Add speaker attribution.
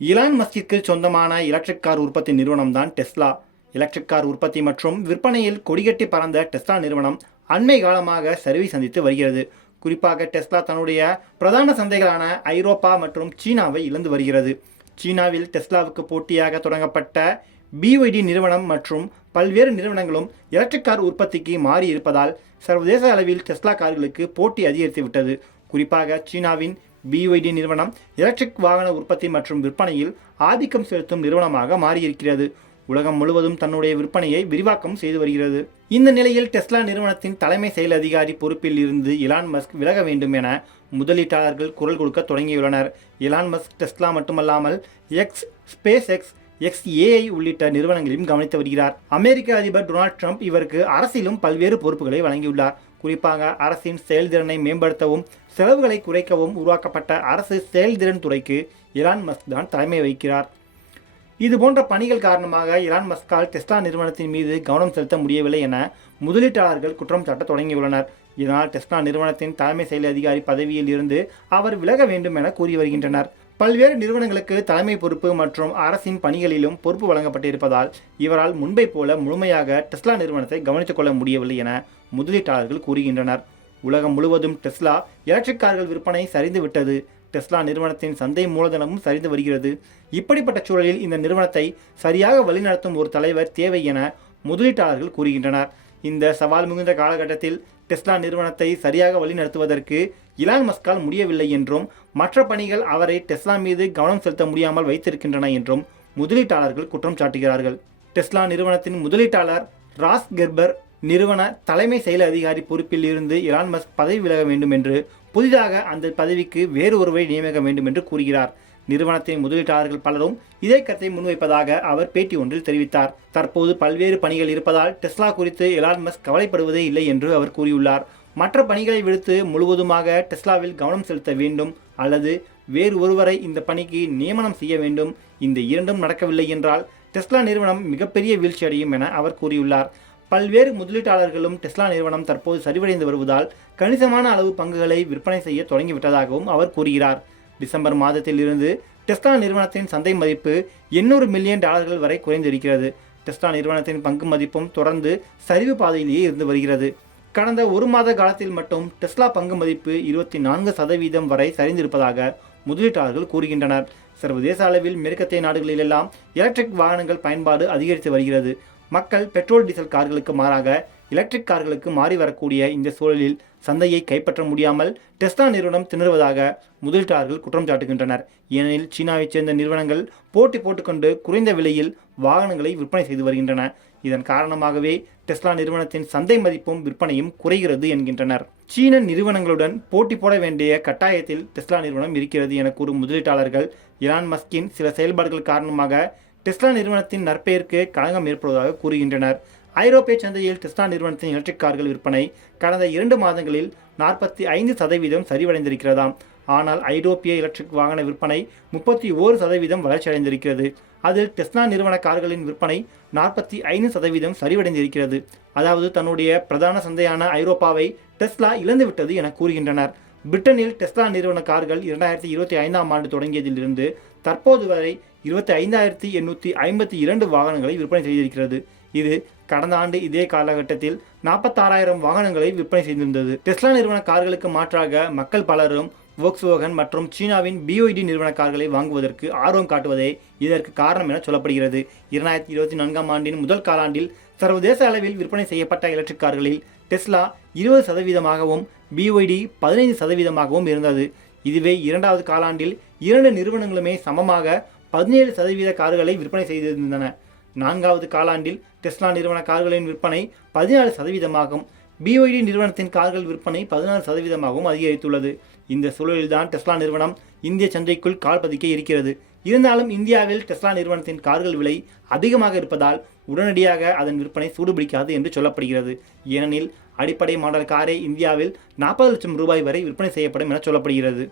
Speaker 1: Elon மஸ்கிற்கு சொந்தமான electric car உற்பத்தி நிறுவனம் தான் டெஸ்லா. எலக்ட்ரிக் கார் உற்பத்தி மற்றும் விற்பனையில் கொடிகட்டி பறந்த டெஸ்லா நிறுவனம் அண்மை காலமாக சரிவை சந்தித்து வருகிறது. குறிப்பாக டெஸ்லா தன்னுடைய பிரதான சந்தைகளான ஐரோப்பா மற்றும் சீனாவை இழந்து வருகிறது. சீனாவில் டெஸ்லாவுக்கு போட்டியாக தொடங்கப்பட்ட பிஒய்டி நிறுவனம் மற்றும் பல்வேறு நிறுவனங்களும் எலக்ட்ரிக் கார் உற்பத்திக்கு மாறி இருப்பதால் சர்வதேச அளவில் டெஸ்லா கார்களுக்கு போட்டி அதிகரித்து விட்டது குறிப்பாக சீனாவின் பிஒய்டி நிறுவனம் எலக்ட்ரிக் வாகன உற்பத்தி மற்றும் விற்பனையில் ஆதிக்கம் செலுத்தும் நிறுவனமாக மாறியிருக்கிறது. உலகம் முழுவதும் தன்னுடைய விற்பனையை விரிவாக்கம் செய்து வருகிறது. இந்த நிலையில் டெஸ்லா நிறுவனத்தின் தலைமை செயல் அதிகாரி பொறுப்பில் இருந்து இலான் மஸ்க் விலக வேண்டும் என முதலீட்டாளர்கள் குரல் கொடுக்க தொடங்கியுள்ளனர். இலான் மஸ்க் டெஸ்லா மட்டுமல்லாமல் எக்ஸ் ஸ்பேஸ் எக்ஸ் எக்ஸ்ஏஐ உள்ளிட்ட நிறுவனங்களையும் கவனித்து வருகிறார். அமெரிக்க அதிபர் டொனால்ட் ட்ரம்ப் இவருக்கு அரசிலும் பல்வேறு பொறுப்புகளை வழங்கியுள்ளார். குறிப்பாக அரசின் செயல்திறனை மேம்படுத்தவும் செலவுகளை குறைக்கவும் உருவாக்கப்பட்ட அரசு செயல்திறன் துறைக்கு இலான் மஸ்க் தான் தலைமை வகிக்கிறார். இது போன்ற பணிகள் காரணமாக இலான் மஸ்கால் டெஸ்லா நிறுவனத்தின் மீது கவனம் செலுத்த முடியவில்லை என முதலீட்டாளர்கள் குற்றம் சாட்ட தொடங்கியுள்ளனர். இதனால் டெஸ்லா நிறுவனத்தின் தலைமை செயல் அதிகாரி பதவியில் இருந்து அவர் விலக வேண்டும் என கூறி வருகின்றனர். பல்வேறு நிறுவனங்களுக்கு தலைமை பொறுப்பு மற்றும் அரசின் பணிகளிலும் பொறுப்பு வழங்கப்பட்டிருப்பதால் இவரால் முன்பை போல முழுமையாக டெஸ்லா நிறுவனத்தை கவனித்துக் கொள்ள முடியவில்லை என முதலீட்டாளர்கள் கூறுகின்றனர். உலகம் முழுவதும் டெஸ்லா எலக்ட்ரிக் கார்கள் விற்பனை சரிந்து விட்டது. டெஸ்லா நிறுவனத்தின் சந்தை மூலதனமும் சரிந்து வருகிறது. இப்படிப்பட்ட சூழலில் இந்த நிறுவனத்தை சரியாக வழிநடத்தும் ஒரு தலைவர் தேவை என முதலீட்டாளர்கள் கூறுகின்றனர். இந்த சவால் மிகுந்த காலகட்டத்தில் டெஸ்லா நிறுவனத்தை சரியாக வழிநடத்துவதற்கு இலான் மஸ்கால் முடியவில்லை என்றும் மற்ற பணிகள் அவரை டெஸ்லா மீது கவனம் செலுத்த முடியாமல் வைத்திருக்கின்றன என்றும் முதலீட்டாளர்கள் குற்றம் சாட்டுகிறார்கள். டெஸ்லா நிறுவனத்தின் முதலீட்டாளர் ராஸ் கெர்பர் நிறுவன தலைமை செயல் அதிகாரி பொறுப்பில் இருந்து இலான் மஸ்க் பதவி விலக வேண்டும் என்று புதிதாக அந்த பதவிக்கு வேறு ஒருவரை நியமிக்க வேண்டும் என்று கூறுகிறார். நிறுவனத்தின் முதலீட்டாளர்கள் பலரும் இதே கருத்தை முன்வைப்பதாக அவர் பேட்டி ஒன்றில் தெரிவித்தார். தற்போது பல்வேறு பணிகள் இருப்பதால் டெஸ்லா குறித்து எலான் மஸ்க் கவலைப்படுவதே இல்லை என்று அவர் கூறியுள்ளார். மற்ற பணிகளை விடுத்து முழுவதுமாக டெஸ்லாவில் கவனம் செலுத்த வேண்டும் அல்லது வேறு ஒருவரை இந்த பணிக்கு நியமனம் செய்ய வேண்டும். இந்த இரண்டும் நடக்கவில்லை என்றால் டெஸ்லா நிறுவனம் மிகப்பெரிய வீழ்ச்சியடையும் என அவர் கூறியுள்ளார். பல்வேறு முதலீட்டாளர்களும் டெஸ்லா நிறுவனம் தற்போது சரிவடைந்து வருவதால் கணிசமான அளவு பங்குகளை விற்பனை செய்ய தொடங்கிவிட்டதாகவும் அவர் கூறுகிறார். டிசம்பர் மாதத்தில் இருந்து டெஸ்லா நிறுவனத்தின் சந்தை மதிப்பு எண்ணூறு மில்லியன் டாலர்கள் வரை குறைந்திருக்கிறது. டெஸ்லா நிறுவனத்தின் பங்கு மதிப்பும் தொடர்ந்து சரிவு பாதையிலேயே இருந்து வருகிறது. கடந்த ஒரு மாத காலத்தில் மட்டும் டெஸ்லா பங்கு மதிப்பு இருபத்தி நான்கு சதவீதம் வரை சரிந்திருப்பதாக முதலீட்டாளர்கள் கூறுகின்றனர். சர்வதேச அளவில் மேற்கத்திய நாடுகளிலெல்லாம் எலக்ட்ரிக் வாகனங்கள் பயன்பாடு அதிகரித்து வருகிறது. மக்கள் பெட்ரோல் டீசல் கார்களுக்கு மாறாக எலக்ட்ரிக் கார்களுக்கு மாறி வரக்கூடிய இந்த சூழலில் சந்தையை கைப்பற்ற முடியாமல் டெஸ்லா நிறுவனம் திணறுவதாக முதலீட்டாளர்கள் குற்றம் சாட்டுகின்றனர். ஏனெனில் சீனாவைச் சேர்ந்த நிறுவனங்கள் போட்டி போட்டுக்கொண்டு குறைந்த விலையில் வாகனங்களை விற்பனை செய்து வருகின்றன. இதன் காரணமாகவே டெஸ்லா நிறுவனத்தின் சந்தை மதிப்பும் விற்பனையும் குறைகிறது என்கின்றனர். சீன நிறுவனங்களுடன் போட்டி போட வேண்டிய கட்டாயத்தில் டெஸ்லா நிறுவனம் இருக்கிறது என கூறும் முதலீட்டாளர்கள் இலான் மஸ்கின் சில செயல்பாடுகள் காரணமாக டெஸ்லா நிறுவனத்தின் நற்பெயருக்கு களங்கம் ஏற்படுவதாக கூறுகின்றனர். ஐரோப்பிய சந்தையில் டெஸ்லா நிறுவனத்தின் எலக்ட்ரிக் கார்கள் விற்பனை கடந்த இரண்டு மாதங்களில் நாற்பத்தி ஐந்து சதவீதம் சரிவடைந்திருக்கிறதாம். ஆனால் ஐரோப்பிய எலக்ட்ரிக் வாகன விற்பனை முப்பத்தி ஓரு சதவீதம் வளர்ச்சியடைந்திருக்கிறது. அதில் டெஸ்லா நிறுவன கார்களின் விற்பனை நாற்பத்தி ஐந்து சதவீதம் சரிவடைந்திருக்கிறது. அதாவது தன்னுடைய பிரதான சந்தையான ஐரோப்பாவை டெஸ்லா இழந்துவிட்டது என கூறுகின்றனர். பிரிட்டனில் டெஸ்லா நிறுவன கார்கள் இரண்டாயிரத்தி இருபத்தி ஐந்தாம் ஆண்டு தொடங்கியதிலிருந்து தற்போது வரை இருபத்தி ஐந்தாயிரத்தி எண்ணூற்றி ஐம்பத்தி இரண்டு வாகனங்களை விற்பனை செய்திருக்கிறது. இது கடந்த ஆண்டு இதே காலகட்டத்தில் நாற்பத்தாறாயிரம் வாகனங்களை விற்பனை செய்திருந்தது. டெஸ்லா நிறுவன கார்களுக்கு மாற்றாக மக்கள் பலரும் வோக்ஸ்வோகன் மற்றும் சீனாவின் பிஓடி நிறுவன கார்களை வாங்குவதற்கு ஆர்வம் காட்டுவதே இதற்கு காரணம் என சொல்லப்படுகிறது. இரண்டாயிரத்தி இருபத்தி நான்காம் ஆண்டின் முதல் காலாண்டில் சர்வதேச அளவில் விற்பனை செய்யப்பட்ட எலக்ட்ரிக் கார்களில் டெஸ்லா இருபது சதவீதமாகவும் பிஒய்டி பதினைந்து சதவீதமாகவும் இருந்தது. இதுவே இரண்டாவது காலாண்டில் இரண்டு நிறுவனங்களுமே சமமாக பதினேழு சதவீத கார்களை விற்பனை செய்திருந்தன. நான்காவது காலாண்டில் டெஸ்லா நிறுவன கார்களின் விற்பனை பதினாலு சதவீதமாகும். பிஒய்டி நிறுவனத்தின் கார்கள் விற்பனை பதினாறு சதவீதமாகவும் அதிகரித்துள்ளது. இந்த சூழலில்தான் டெஸ்லா நிறுவனம் இந்திய சந்தைக்குள் கால் பதிக்க இருக்கிறது. இருந்தாலும் இந்தியாவில் டெஸ்லா நிறுவனத்தின் கார்கள் விலை அதிகமாக இருப்பதால் உடனடியாக அதன் விற்பனை சூடுபிடிக்காது என்று சொல்லப்படுகிறது. ஏனெனில் அடிப்படை மாடல் காரே இந்தியாவில் நாற்பது லட்சம் ரூபாய் வரை விற்பனை செய்யப்படும் என சொல்லப்படுகிறது.